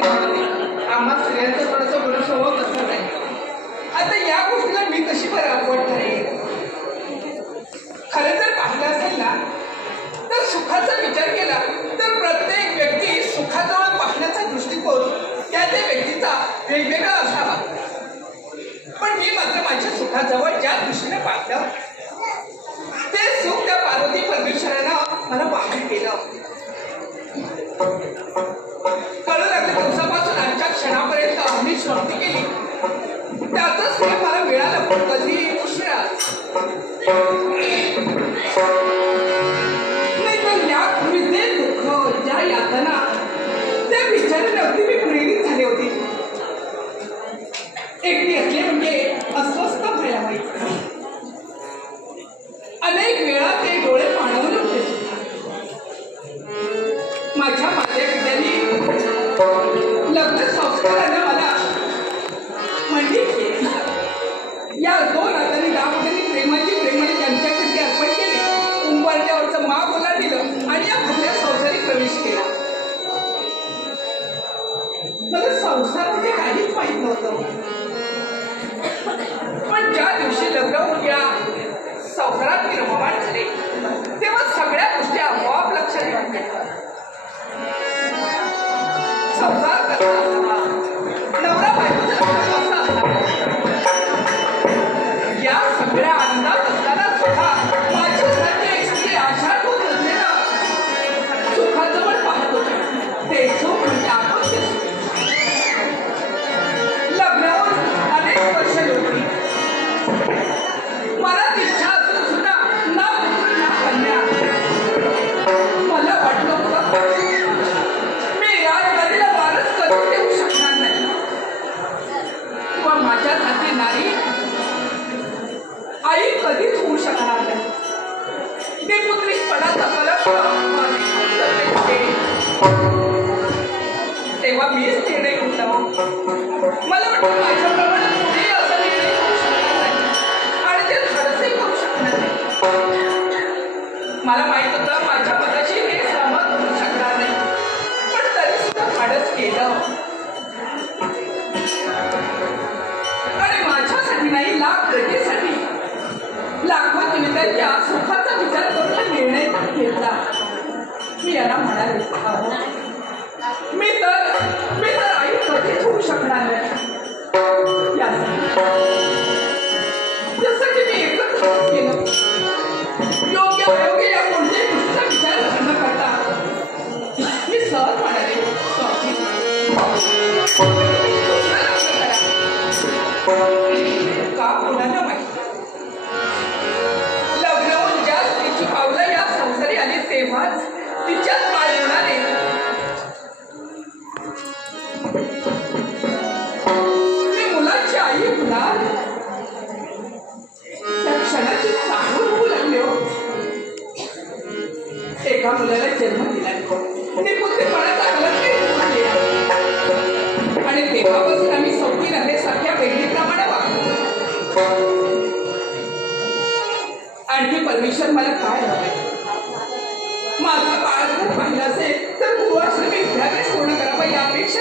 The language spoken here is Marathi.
भावाने आम्हा सगळ्यांचं थोडंसं भरोसा होत असं नाही. आता या गोष्टीला मी कशी बरं अवघड ठरेल? खरं जर पाहिलं असेल ना तर सुखाचा विचार केला तर प्रत्येक व्यक्ती सुखाजवळ पाहण्याचा दृष्टिकोन त्या त्या व्यक्तीचा वेगवेगळा असावा. पण मी मात्र माझ्या सुखाजवळ ज्या दृष्टीने पाहिलं ते सुख त्या पार्वती परमेश्वरानं मला बाहेर केलं. कळू लागल्या दिवसापासून आजच्या क्षणापर्यंत आम्ही श्रमती केली त्यातच हे मला मिळालं. पण कधी उशिरा नाही तर यापूर्वी जे दुःख ज्या यातना त्या विचाराने अगदी मी प्रेरित झाले होते. एकटी असले म्हणजे अस्वस्थ व्हायला व्हायचं. अनेक वेळा ते डोळे पाणवले होते सुद्धा. माझ्या माझ्या पित्याने लग्न संस्कारानं मला मंडित केली. या दोन हातांनी दाबोटांनी प्रेमाने त्यांच्याकडे अर्पण केले. उंबरट्यावरचं माप ओलांडलं आणि या खऱ्या संसारात प्रवेश केला. मला संसार म्हणजे काहीच माहित नव्हतं. पण ज्या दिवशी लग्न होऊन या संसारात मी रममाण झाले तेव्हा सगळ्या गोष्टी आपोआप लक्षात येतात. संसार कसा असावा, नवरा बायकोचा कसा असावा, या सगळ्या आनंदात असताना सुद्धा माझ्यासारखी एक स्त्री आशातून नसलेला सुखाजवळ पाहत होते. ते सुख म्हणजे आकाश. लग्नावर अनेक वर्ष होती. मला इच्छा असून सुद्धा ना पुत्र ना कन्या. मला वाटलं होतं मी राजगाडीला वारस कधी देऊ शकणार नाही किंवा माझ्यासाठी नारी आई कधीच होऊ शकणार नाही. ते पुत्रीपणाचा फलक तेव्हा मीच निर्णय घेतला. मला वाटतं माझ्याप्रमाणे पुढे असा निर्णय घेऊ शकणार नाही आणि ते धाडसही करू शकणार नाही. मला माहित होतं माझ्या मताशी हे सहमत होऊ शकणार नाही. पण तरी सुद्धा धाडस केलं आणि माझ्यासाठी नाही लाख गरजेसाठी लाखो जीवितांच्या सुखाचा विचार करून निर्णय घेतला. मी याला म्हणाले मी तर आई कधीच होऊ शकणार नाही. जसं की मी एकच केलं योग्य अयोग्य या कोणत्याही गोष्टीचा विचार न करता मी सहज म्हणाले का कोणाला माहिती. लग्न होऊन ज्या स्त्रीची पावलं या संसारी आली तेव्हाच तिच्याच पाय होणारे मी मुलाची आई होणार त्या क्षणाची जाणीव होऊ लागली. एका मुलाला जन्म दिला पुत्रीपणाचा कलंक आणि तेव्हापासून आम्ही सौखी नव्हेसारख्या बहिणीप्रमाणे वागतो. आणखी परमेश्वर मला काय हवंय. माझा बाळ जर पाहिला असेल तर पूर्वाश्रमी विद्याभ्यास पूर्ण करावा यापेक्षा